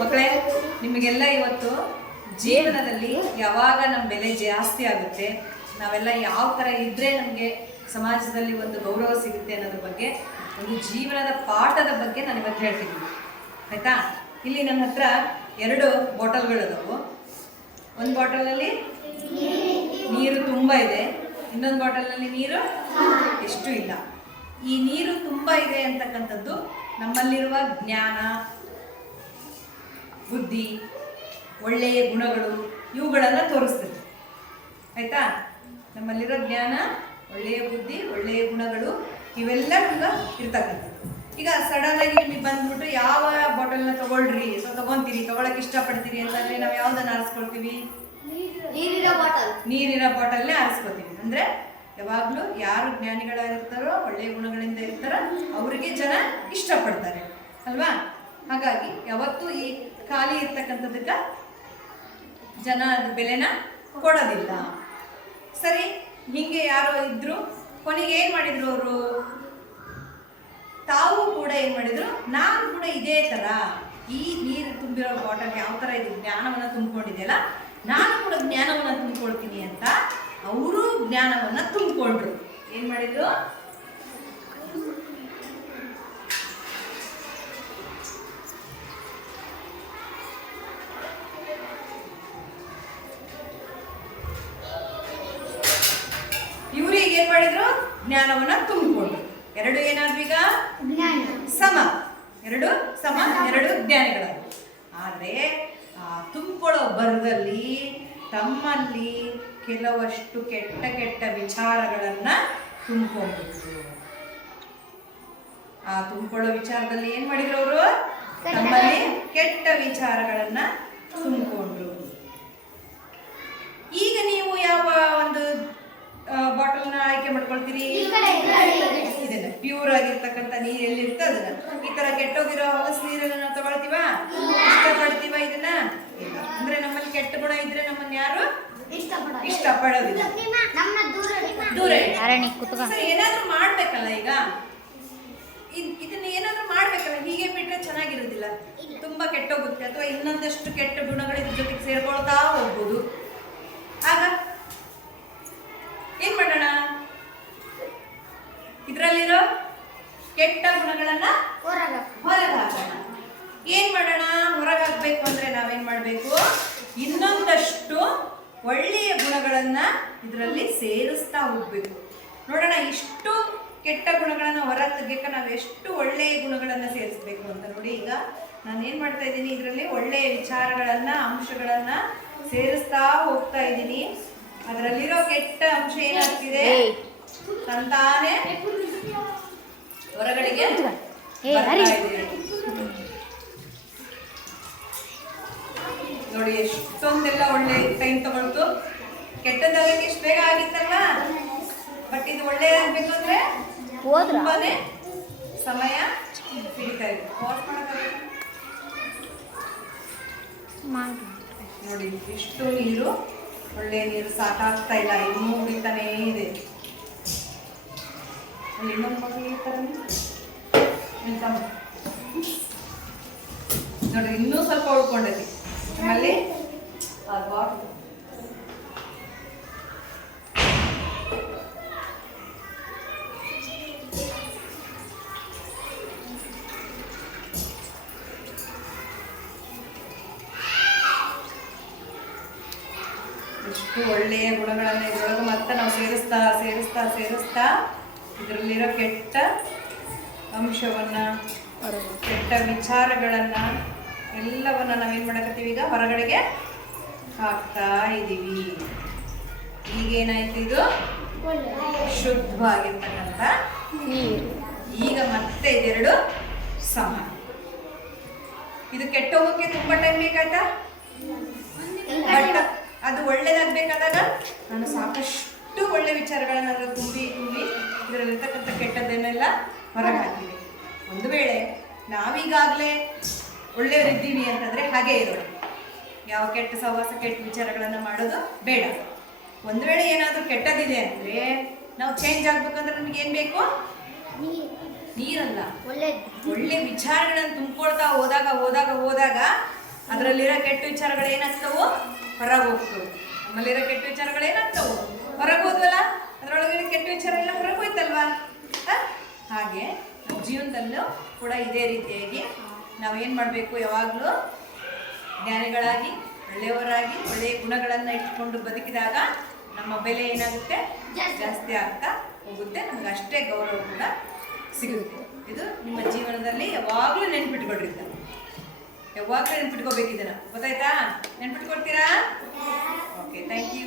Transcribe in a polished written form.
ಮಕ್ಕಳೇ, ನಿಮಗೆಲ್ಲ ಇವತ್ತು ಜೀವನದಲ್ಲಿ ಯಾವಾಗ ನಮ್ಮ ಬೆಲೆ ಜಾಸ್ತಿ ಆಗುತ್ತೆ, ನಾವೆಲ್ಲ ಯಾವ ಥರ ಇದ್ದರೆ ನಮಗೆ ಸಮಾಜದಲ್ಲಿ ಒಂದು ಗೌರವ ಸಿಗುತ್ತೆ ಅನ್ನೋದ್ರ ಬಗ್ಗೆ, ಒಂದು ಜೀವನದ ಪಾಠದ ಬಗ್ಗೆ ನಾನು ಇವತ್ತು ಹೇಳ್ತಿದ್ದೀನಿ. ಆಯಿತಾ? ಇಲ್ಲಿ ನನ್ನ ಹತ್ರ 2 ಬಾಟಲ್ಗಳದವು. ಒಂದು ಬಾಟಲಲ್ಲಿ ನೀರು ತುಂಬ ಇದೆ, ಇನ್ನೊಂದು ಬಾಟಲ್ನಲ್ಲಿ ನೀರು ಎಷ್ಟು ಇಲ್ಲ. ಈ ನೀರು ತುಂಬ ಇದೆ ಅಂತಕ್ಕಂಥದ್ದು ನಮ್ಮಲ್ಲಿರುವ ಜ್ಞಾನ, ಬುದ್ಧಿ, ಒಳ್ಳೆಯ ಗುಣಗಳು ಇವುಗಳನ್ನು ತೋರಿಸ್ತದೆ. ಆಯಿತಾ? ನಮ್ಮಲ್ಲಿರೋ ಜ್ಞಾನ, ಒಳ್ಳೆಯ ಬುದ್ಧಿ, ಒಳ್ಳೆಯ ಗುಣಗಳು ಇವೆಲ್ಲ ಇರ್ತಕ್ಕಂಥದ್ದು. ಈಗ ಸಡನ್ನಾಗಿ ನಿಮಗೆ ಬಂದ್ಬಿಟ್ಟು ಯಾವ ಬಾಟಲ್ನ ತೊಗೊಳ್ರಿ, ತೊಗೊತೀರಿ, ತೊಗೊಳಕ್ಕೆ ಇಷ್ಟಪಡ್ತೀರಿ ಅಂತಂದರೆ ನಾವು ಯಾವುದನ್ನು ಆರಿಸ್ಕೊಳ್ತೀವಿ? ನೀರಿರೋ ಬಾಟಲ್ನೇ ಆರಿಸ್ಕೊತೀವಿ. ಅಂದರೆ ಯಾವಾಗಲೂ ಯಾರು ಜ್ಞಾನಿಗಳಾಗಿರ್ತಾರೋ, ಒಳ್ಳೆಯ ಗುಣಗಳಿಂದ ಇರ್ತಾರೋ ಅವರಿಗೆ ಜನ ಇಷ್ಟಪಡ್ತಾರೆ ಅಲ್ವಾ? ಹಾಗಾಗಿ ಯಾವತ್ತೂ ಈ ಖಾಲಿ ಇರ್ತಕ್ಕಂಥದ್ದಕ್ಕೆ ಜನ ಅದ್ರ ಬೆಲೆನ ಕೊಡೋದಿಲ್ಲ. ಸರಿ, ಹೀಗೆ ಯಾರೋ ಇದ್ದರು, ಕೊನೆಗೆ ಏನು ಮಾಡಿದರು ಅವರು? ತಾವು ಕೂಡ ಏನು ಮಾಡಿದರು, ನಾನು ಕೂಡ ಇದೇ ಥರ ಈ ನೀರು ತುಂಬಿರೋ ಬಾಟಲ್ ಯಾವ ಥರ ಇದು ಜ್ಞಾನವನ್ನು ತುಂಬಿಕೊಂಡಿದೆಯಲ್ಲ, ನಾನು ಕೂಡ ಜ್ಞಾನವನ್ನು ತುಂಬಿಕೊಳ್ತೀನಿ ಅಂತ ಅವರು ಜ್ಞಾನವನ್ನು ತುಂಬಿಕೊಂಡ್ರು. ಏನು ಮಾಡಿದರು? ಇವ್ರಿಗೆ ಏನು ಮಾಡಿದ್ರು? ಜ್ಞಾನವನ್ನು ತುಂಬಿಕೊಂಡ್ರು. 2 ಏನಾದ್ರು ಈಗ ಸಮ, 2 ಸಮ, 2 ಜ್ಞಾನಿಗಳಾದ್ರು. ಆದರೆ ತುಂಬಿಕೊಳ್ಳೋ ಬರದಲ್ಲಿ ತಮ್ಮಲ್ಲಿ ಕೆಲವಷ್ಟು ಕೆಟ್ಟ ಕೆಟ್ಟ ವಿಚಾರಗಳನ್ನು ತುಂಬಿಕೊಂಡ್ರು. ಆ ತುಂಬಿಕೊಳ್ಳೋ ವಿಚಾರದಲ್ಲಿ ಏನು ಮಾಡಿದ್ರು ಅವರು? ತಮ್ಮಲ್ಲಿ ಕೆಟ್ಟ ವಿಚಾರಗಳನ್ನು ತುಂಬಿಕೊಂಡ್ರು. ಈಗ ನೀವು ಯಾವ ಒಂದು ಬಾಟಲ್ನ ಆಯ್ಕೆ ಮಾಡ್ಕೊಳ್ತೀರಿ? ಇದನ್ನ ಪ್ಯೂರ್ ಆಗಿರ್ತಕ್ಕಂಥ ನೀರು ಎಲ್ಲಿರುತ್ತೆ ಅದನ್ನ. ಈ ತರ ಕೆಟ್ಟೋಗಿರೋ ಹೊಲಸು ನೀರನ್ನ ನಾವು ತಗೊಳ್ತೀವ? ಇಷ್ಟಪಡ್ತೀವ ಇದನ್ನ? ಇಲ್ಲ. ಅಂದ್ರೆ ನಮ್ಮಲ್ಲಿ ಕೆಟ್ಟ ಗುಣ ಇದ್ರೆ ನಮ್ಮನ್ನ ಯಾರು ಇಷ್ಟಪಡೋದಿಲ್ಲ, ದೂರ. ಸರಿ, ಏನಾದ್ರೂ ಮಾಡ್ಬೇಕಲ್ಲ. ಈಗ ಇದನ್ನ ಏನಾದ್ರೂ ಮಾಡ್ಬೇಕಲ್ಲ. ಹೀಗೆ ಬಿಟ್ರೆ ಚೆನ್ನಾಗಿರೋದಿಲ್ಲ, ತುಂಬಾ ಕೆಟ್ಟೋಗುತ್ತೆ. ಅಥವಾ ಇನ್ನೊಂದಷ್ಟು ಕೆಟ್ಟ ಗುಣಗಳು ಇದ್ರ ಜೊತೆಗೆ ಸೇರ್ಕೊಳ್ತಾ ಹೋಗ್ಬೋದು. ಆಗ ಏನ್ ಮಾಡೋಣ? ಇದರಲ್ಲಿರೋ ಕೆಟ್ಟ ಗುಣಗಳನ್ನ ಹೊರಗೆ ಹಾಕೋಣ. ಏನ್ ಮಾಡೋಣ? ಹೊರಗೆ ಹಾಕ್ಬೇಕು ಅಂದ್ರೆ ನಾವೇನ್ ಮಾಡಬೇಕು? ಇನ್ನೊಂದಷ್ಟು ಒಳ್ಳೆಯ ಗುಣಗಳನ್ನ ಇದರಲ್ಲಿ ಸೇರಿಸ್ತಾ ಹೋಗ್ಬೇಕು. ನೋಡೋಣ, ಇಷ್ಟು ಕೆಟ್ಟ ಗುಣಗಳನ್ನ ಹೊರ ತೆಗಿಯಕ್ಕೆ ನಾವು ಎಷ್ಟು ಒಳ್ಳೆಯ ಗುಣಗಳನ್ನ ಸೇರಿಸ್ಬೇಕು ಅಂತ ನೋಡಿ. ಈಗ ನಾನು ಏನ್ ಮಾಡ್ತಾ ಇದ್ದೀನಿ? ಇದರಲ್ಲಿ ಒಳ್ಳೆಯ ವಿಚಾರಗಳನ್ನ, ಅಂಶಗಳನ್ನ ಸೇರಿಸ್ತಾ ಹೋಗ್ತಾ ಇದ್ದೀನಿ. ಅದರಲ್ಲಿರೋ ಕೆಟ್ಟ ಅಂಶ ಏನಾಗ್ತಿದೆ? ತಂತಾನೆ ಹೊರಗಡೆಗೆ ನೋಡಿ. ಎಷ್ಟೊಂದೆಲ್ಲ ಒಳ್ಳೆ ಟೈಮ್ ತಗೊಳ್ತು. ಕೆಟ್ಟದಾಗಕ್ಕೆ ಎಷ್ಟು ಬೇಗ ಆಗಿತ್ತಲ್ವಾ? ಬಟ್ ಇದು ಒಳ್ಳೆಯದಾಗಬೇಕು ಅಂದ್ರೆ ತುಂಬಾನೇ ಸಮಯ ಸಿಗ್ತಾ ಇದೆ. ನೋಡಿ, ಎಷ್ಟು ನೀರು, ಒಳ್ಳೆ ನೀರು ಸಾಕಾಗ್ತಾ ಇಲ್ಲ, ಇನ್ನೂ ಉಳಿತಾನೇ ಇದೆ. ಇನ್ನೊಂದು ಮಗು ನೋಡಿ, ಇನ್ನೂ ಸ್ವಲ್ಪ ಉಳ್ಕೊಂಡೈತಿ. ಆಮೇಲೆ ಎಷ್ಟು ಒಳ್ಳೆಯ ಗುಣಗಳನ್ನ ಇದರೊಳಗೆ ಮತ್ತೆ ನಾವು ಸೇರಿಸ್ತಾ ಸೇರಿಸ್ತಾ ಸೇರಿಸ್ತಾ ಇದರಲ್ಲಿರೋ ಕೆಟ್ಟ ಅಂಶವನ್ನ, ಕೆಟ್ಟ ವಿಚಾರಗಳನ್ನ ಎಲ್ಲವನ್ನ ನಾವೇನು ಮಾಡಕತ್ತೀವಿ? ಈಗ ಹೊರಗಡೆಗೆ ಹಾಕ್ತಾ ಇದ್ದೀವಿ. ಈಗೇನಾಯ್ತು? ಇದು ಶುದ್ಧವಾಗಿರ್ತಕ್ಕಂಥ ನೀರು. ಈಗ ಮತ್ತೆ ಇದೆರಡು ಸಮ. ಇದು ಕೆಟ್ಟೋಗೋಕ್ಕೆ ತುಂಬ ಟೈಮ್ ಬೇಕಾಯ್ತಾ? ಬಟ್ ಅದು ಒಳ್ಳೇದಾಗಬೇಕಾದಾಗ ನಾನು ಸಾಕಷ್ಟು ಒಳ್ಳೆ ವಿಚಾರಗಳನ್ನ ತುಂಬಿ ಇದರಲ್ಲಿರ್ತಕ್ಕಂಥ ಕೆಟ್ಟದ್ದನ್ನೆಲ್ಲ ಹೊರಗೆ ಹಾಕಿದೆ. ಒಂದು ವೇಳೆ ನಾವೀಗಾಗಲೇ ಒಳ್ಳೆಯವರಿದ್ದೀವಿ ಅಂತಂದರೆ ಹಾಗೇ ಇರೋಣ. ಯಾವ ಕೆಟ್ಟ ಸಹವಾಸ, ಕೆಟ್ಟ ವಿಚಾರಗಳನ್ನು ಮಾಡೋದು ಬೇಡ. ಒಂದು ವೇಳೆ ಏನಾದರೂ ಕೆಟ್ಟದಿದೆ ಅಂದರೆ ನಾವು ಚೇಂಜ್ ಆಗ್ಬೇಕಂದ್ರೆ ನಮಗೆ ಏನು ಬೇಕು? ನೀರಲ್ಲ, ಒಳ್ಳೆ ವಿಚಾರಗಳನ್ನು ತುಂಬಿಕೊಳ್ತಾ ಹೋದಾಗ ಅದರಲ್ಲಿರೋ ಕೆಟ್ಟ ವಿಚಾರಗಳು ಏನಾಗ್ತವು ಹೊರಗೆ ಹೋಗ್ತವೆ. ನಮ್ಮಲ್ಲಿರೋ ಕೆಟ್ಟ ವಿಚಾರಗಳು ಏನಾಗ್ತವು ಹೊರಗೆ ಹೋದ್ವಲ್ಲ, ಅದರೊಳಗಡೆ ಕೆಟ್ಟ ವಿಚಾರ ಎಲ್ಲ ಹೊರಗೆ ಹೋಯ್ತಲ್ವಾ. ಹಾಗೆ ನಮ್ಮ ಜೀವನದಲ್ಲೂ ಕೂಡ ಇದೇ ರೀತಿಯಾಗಿ ನಾವೇನು ಮಾಡಬೇಕು, ಯಾವಾಗಲೂ ಜ್ಞಾನಿಗಳಾಗಿ ಒಳ್ಳೆಯವರಾಗಿ ಒಳ್ಳೆಯ ಗುಣಗಳನ್ನು ಇಟ್ಕೊಂಡು ಬದುಕಿದಾಗ ನಮ್ಮ ಬೆಲೆ ಏನಾಗುತ್ತೆ, ಜಾಸ್ತಿ ಆಗ್ತಾ ಹೋಗುತ್ತೆ. ನಮ್ಗೆ ಅಷ್ಟೇ ಗೌರವ ಕೂಡ ಸಿಗುತ್ತೆ. ಇದು ನಿಮ್ಮ ಜೀವನದಲ್ಲಿ ಯಾವಾಗಲೂ ನೆನ್ಪಿಟ್ಕೊಳ್ರಿ. ಯಾವಾಗಲೂ ನೆನ್ಪಿಟ್ಕೋಬೇಕಿದ್ದನ, ಗೊತ್ತಾಯ್ತಾ? ನೆನ್ಪಿಟ್ಕೊಳ್ತೀರಾ? Okay, thank you.